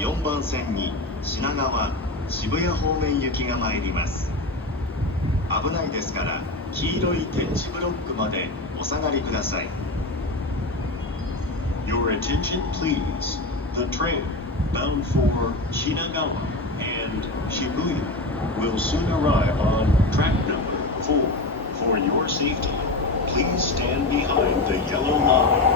4番線に品川、渋谷方面行きが参ります。危ないですから黄色い点字ブロックまでお下がりください。 Your attention please. The train bound for Shinagawa and Shibuya will soon arrive on track number 4. For your safety, please stand behind the yellow line.